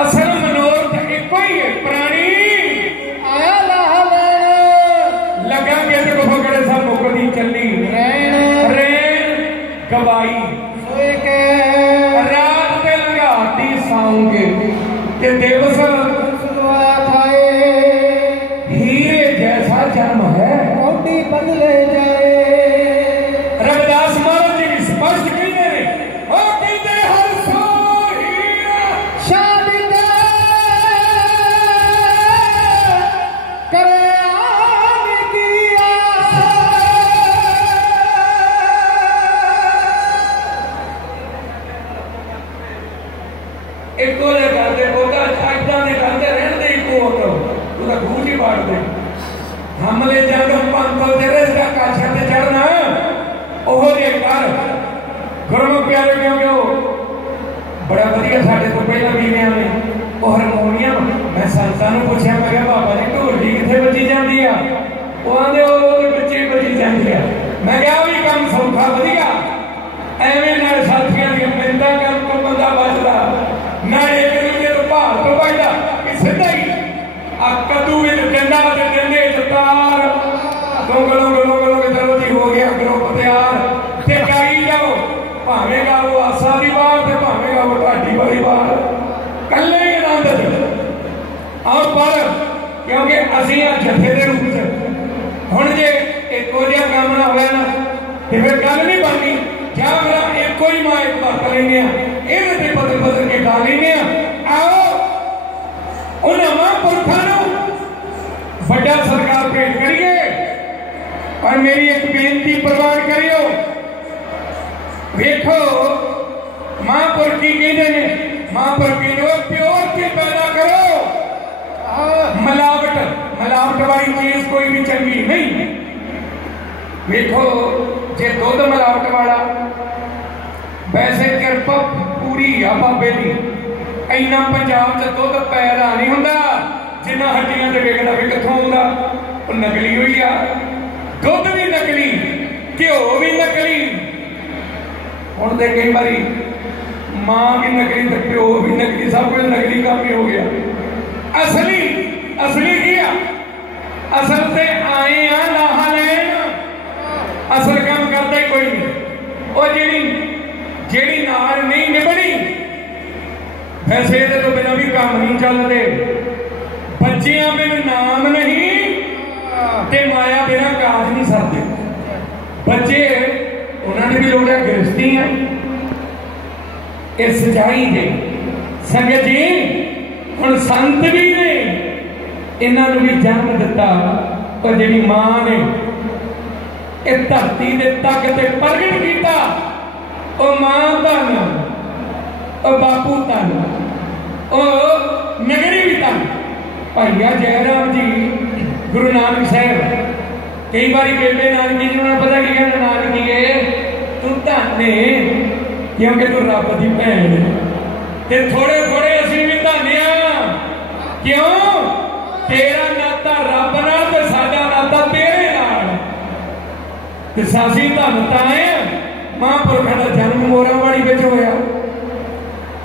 असल मनोरथ एको ही है प्राणी आया आई रात ते लंघाती साऊंगे ते दिवस हीरे जैसा जन्म है बदले जाए। रविदास महाराज जी भी स्पष्ट कहते हैं ओ कहते हर सो शादी करे एक करते बोलता छाइदा ने करते रहने इको पूरा घूट ही बांट दे हमले जंग पंतल तेरे इसका काछा ते चढ़ना ओहो जे कर गुरमुख प्यारे क्यों बड़ा वधिया साडे तो पहला बीवियां ने ओ हारमोनियम मैं संतां नूं पुछया मैं कहा बाबा जी ढोली किथे बजी जांदी आ ओ आंदे ओदे बच्चे बजी जांदी आ मैं कहा भी काम सौखा वधिया एवें नाल साथियां दी मिंदा कर तो बंदा बचदा ना एक दूजे तो भार तो बचदा कि सीधा ही आ कदू विच डंडा ते डंडे च तार गलो गलो गलो चलो जी हो गया ग्रुप तैयार ते गाई जाओ भावें गाओ आसा दी बार ते भावें गाओ ढाडी वाली बार कल्ले ही आनंद और पर क्योंकि असीं आ जथे दे रूप च हुण जे इको जिहा काम ना होया ना ते फिर गल नहीं बननी क्या मेरा एको ही मां एक बात लेने इहदे ते बदल बदल के गा लेने आओ उन्हां महापुरखां नूं वड्डा सरकार भेंट करिए और मेरी एक बेनती प्रवान करियो वेखो महापुर की कहते हैं महापुर की प्योर के पैदा करो मिलावट मिलावट वाली चीज कोई भी चंगी नहीं। वेखो जे दुध मिलावट वाला वैसे किरपा पूरी आ बाबे दी इन्ना पंजाब च दुध पैदा नहीं हुंदा जिन्ना हड्डियां ते विकदा भी कित्थों आउंदा ओ नकली होई आ दुध भी नकली घ्यो भी नकली हुण ते कई बारी मां भी नकली ते प्यो भी नकली सब कुछ नकली काम ही हो गया। असली असली की आ असल ते आए आ लाहा लैन असल काम करता ही कोई नहीं और जेड़ी नार नहीं निभनी वैसे ये तो बिना भी काम नहीं चलते बच्चियां बिन नाम नहीं ते माया बिना काज नहीं सकते बच्चे उन्होंने भी लोग गिरस्ती है इस सच्चाई दे संगत जी हुण संत भी ने इन्होंने भी जन्म दिता और जी मां ने इस धरती के तक ते प्रगट किया ओ मां धन ओ बापू धन ओ नगरी भी धन भाईया जयराम जी गुरु नानक साहब कई बार बेबे नानकी जी उन्होंने पता की कहना नानकी तू धन है क्योंकि तू रब की भैन ते थोड़े थोड़े असीं भी धन आ क्यों तेरा नाता रब नाल ते साडा नाता तेरे नाल ते सासी धन तां है महापुरखां दा जन्म मोरावाड़ी विच होया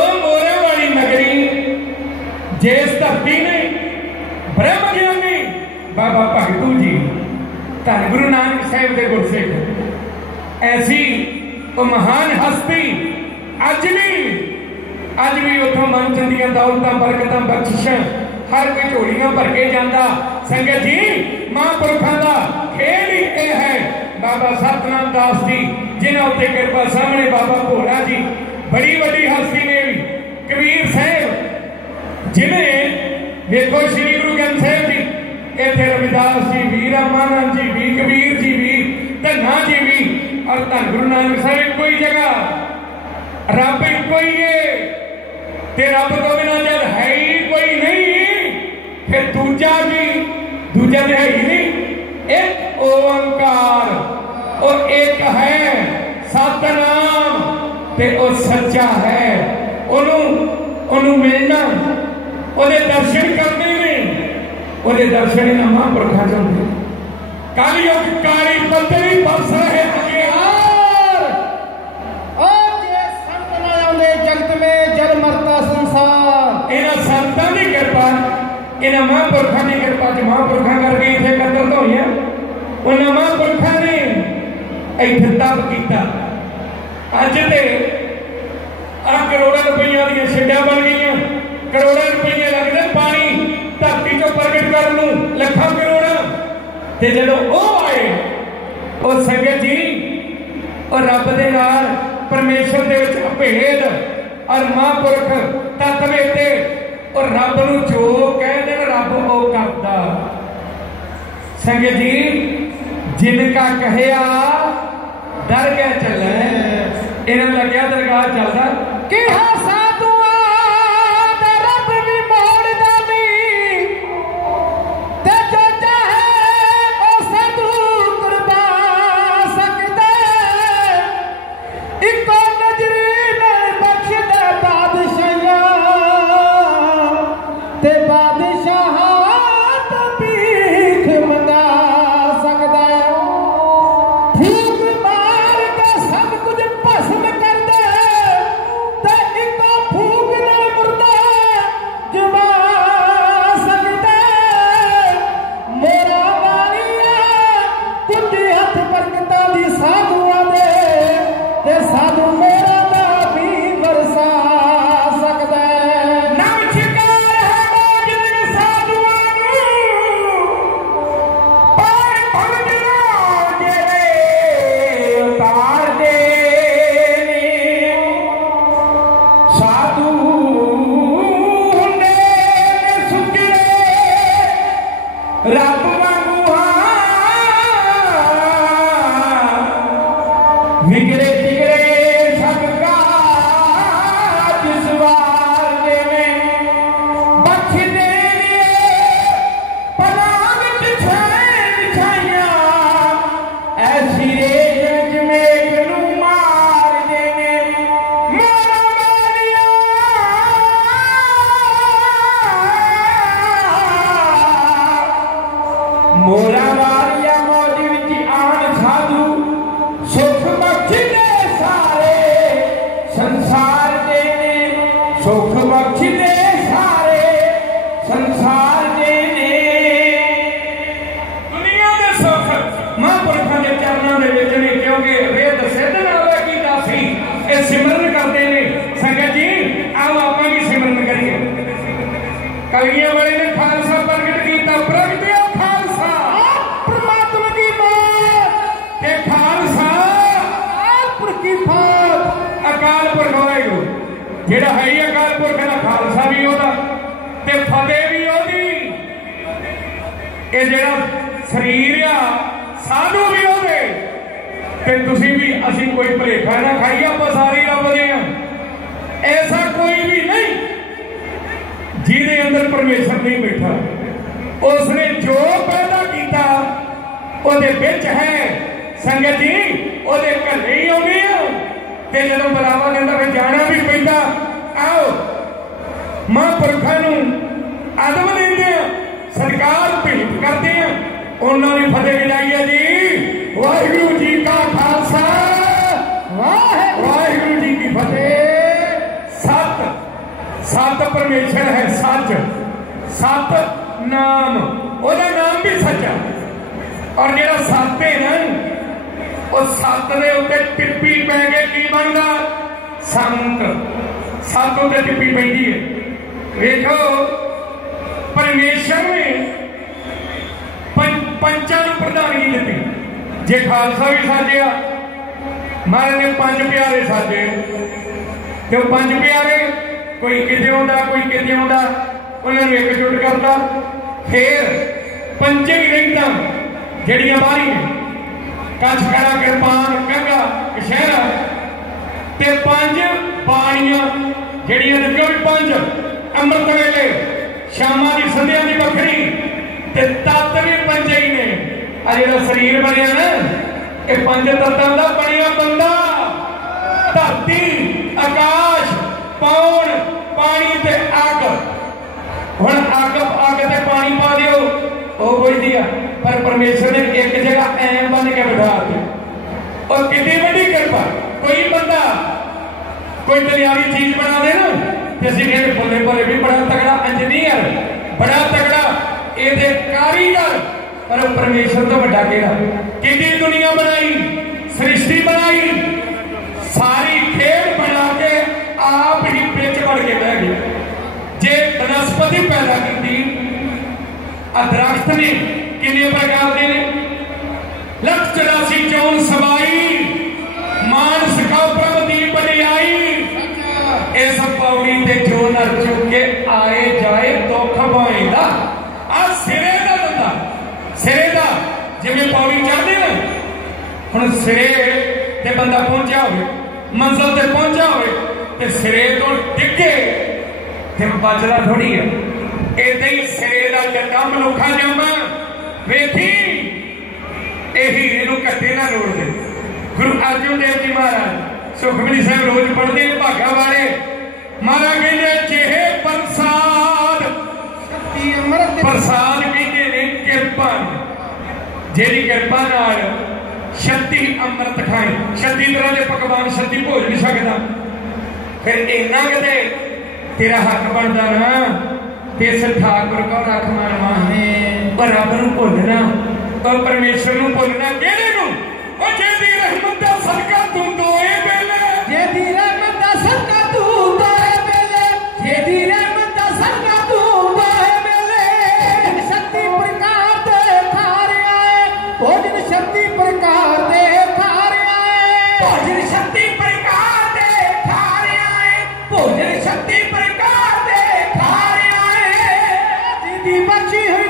ओ मोरावाड़ी नगरी जिस धरती ने ब्रह्म ज्ञानी बाबा भगतू जी धन गुरु नानक साहिब के गुरसिख ऐसी वो महान हस्ती अज भी उतों मन चंदियां दौलतां बरकतां बख्शिशां हर कोई झोलियां भर के जाता। संगत जी महापुरखां दा खेल ही यह है बाबा सतनाम दास जी जिन्हां उत्ते कृपा सामने बाबा भोला जी बड़ी वड्डी हस्ती ने कबीर साहब जिन्हें देखो श्री गुरु ग्रंथ साहिब जी इतने रविदास जी भी रामानंद जी भी कबीर जी भी धन्ना जी भी और धन गुरु नानक साहिब कोई जगह रब कोई है ते रब तो बिना जब है ही कोई नहीं फिर दूजा तो है ही नहीं एक ओंकार और एक है सतनाम ते ओ सच्चा है ओनू मिलना ओदे दर्शन करने ने ओदे दर्शन ना महापुरखा चलते कालियोग कारी पत्तरी बरस रहे जगत में जल मरता संसार इन्हां संतां दी कृपा इन्हां महापुरखां दी कृपा च महापुरखां करके इत्थे कदर तो होई उन्हां महापुरखां ने इत्थे तप कीता अज ते करोड़ों रुपया दी छिड्डां बन गई, करोड़ों रुपये लगते पानी धरती चो प्रगट करने लखा करोड़। ते जदों वो आए और संगत जी और रब दे नाल परमेश्वर दे विच भेद और महापुरख तत्व ते और रब नूं जो कह देन रब वो करदा। संगत जी जिनका कहया दरगाह चले, इन्हां लग्या दरगाह चलदा कि कलियां वाले ने खालसा प्रगट किया, प्रगटिया खालसा परमात्मा की बात के खालसा की बात अकाल पुरख वाहिगुरू जेड़ा है ही अकाल पुरख का खालसा भी ओदा ते फतेह भी ओदी। ये जेड़ा शरीर आ साधु भी ओदे ते तुसी भी असी कोई भलेखा ना खाइए, आप सारे रब दे आ। ऐसा कोई भी नहीं जिहदे अंदर परमेश्वर नहीं बैठा। उसने जो पैदा किया उहदे विच है। संगत जी उहदे घरे ही आउंदे आ ते जदों बुलावा दिंदा फिर जाना भी पैंदा। आओ महापुरखां नूं आदम दिंदे आ, सरकार भेंट करते हैं, उन्होंने फतेह गिराई है जी। वाहिगुरू जी का खालसा वाहिगुरू जी की फतेह। सत सत परमेश्वर है, सच सत नाम, ओदा नाम भी सच्चा। और जेड़ा सत है ना वो सत दे उत्ते टिप्पी पै के की बनदा संत, सत उत्ते टिप्पी पैंदी है। देखो परमेश्वर ने पंचां नूं प्रधानगी दी। जे खालसा भी साजिया, महाराज ने पंज प्यारे साजे, तो पंज प्यारे कोई किते आउंदा कोई किते आउंदा, उन्होंने एकजुट करता। फिर पंजे ही रहितां जड़ियां बाहरी ने कछ कड़ा किरपान कंघा कशहरा ते पंज बाणियां जड़ियां रखियां भी पंज अमृत वेले शामां दी संध्या दी बखरी ते तत्त भी पंजे ही ने। आ जिहड़ा शरीर बनिया ना ये पंज तत्तां दा बनिया बंदा। धरती आकाश पौन पानी ते अग, हुण अग अग ते पानी पा दिओ वो बुझदी आ, पर परमेश्वर ने एक जगह ऐम बन के बिठा दी। और कितनी बड़ी कृपा। कोई बंदा कोई दुनियावी चीज बना दे ना ते असीं कहदे भोले भोले भी बड़ा तगड़ा इंजीनियर, बड़ा तगड़ा ये कारीगर, पर परमेश्वर तो वड्डा केड़ा। कितनी दुनिया बनाई, सृष्टि बनाई, सारी दरख्त ने किन्ने प्रकार के ने? 184 चौन सवाई मान सिखाओ प्रभ दी बड़ियाई। इस पौड़ी ते जो नर चुके आए जाए दुख भाईदा आ सिरे का बंदा सिरे का जिवें पौड़ी चढ़ते ना हुण सिरे ते बंदा पहुंचा हो मंजिल ते पहुंचा हो सिरे तो डिगे ते बचदा थोड़ी है। इदां ही सिरे का डंडा मनुखा जामा वेखी यही इनू कट्टे ना रोड़ दे। गुरु अर्जुन देव जी महाराज सुखमनी साहब रोज पढ़ते हैं भागा वाले महाराज कहते जेहे प्रसाद प्रसाद कहते ने किरपा जेरी किरपा नाल 36 अमृत खाए 36 तरह के पकवान 36 भोज नहीं सकता फिर इन्ना कदे तेरा हक बनता ना इस ठाकुर को रख मानवा पर रब नूं भुलना और परमेश्वर नूं भुलना किहड़े नूं ओ जेदी रहमत दा सदका तू दोए वेले जेदी रहमत दा सदका तू दोए वेले जेदी रहमत दा सदका तू दोए वेले शक्ति प्रकार दे खारिया भोजन शक्ति प्रकार दे खारिया भोजन शक्ति प्रकार दे खारिया भोजन शक्ति प्रकार दे खारिया जिदी बची हुई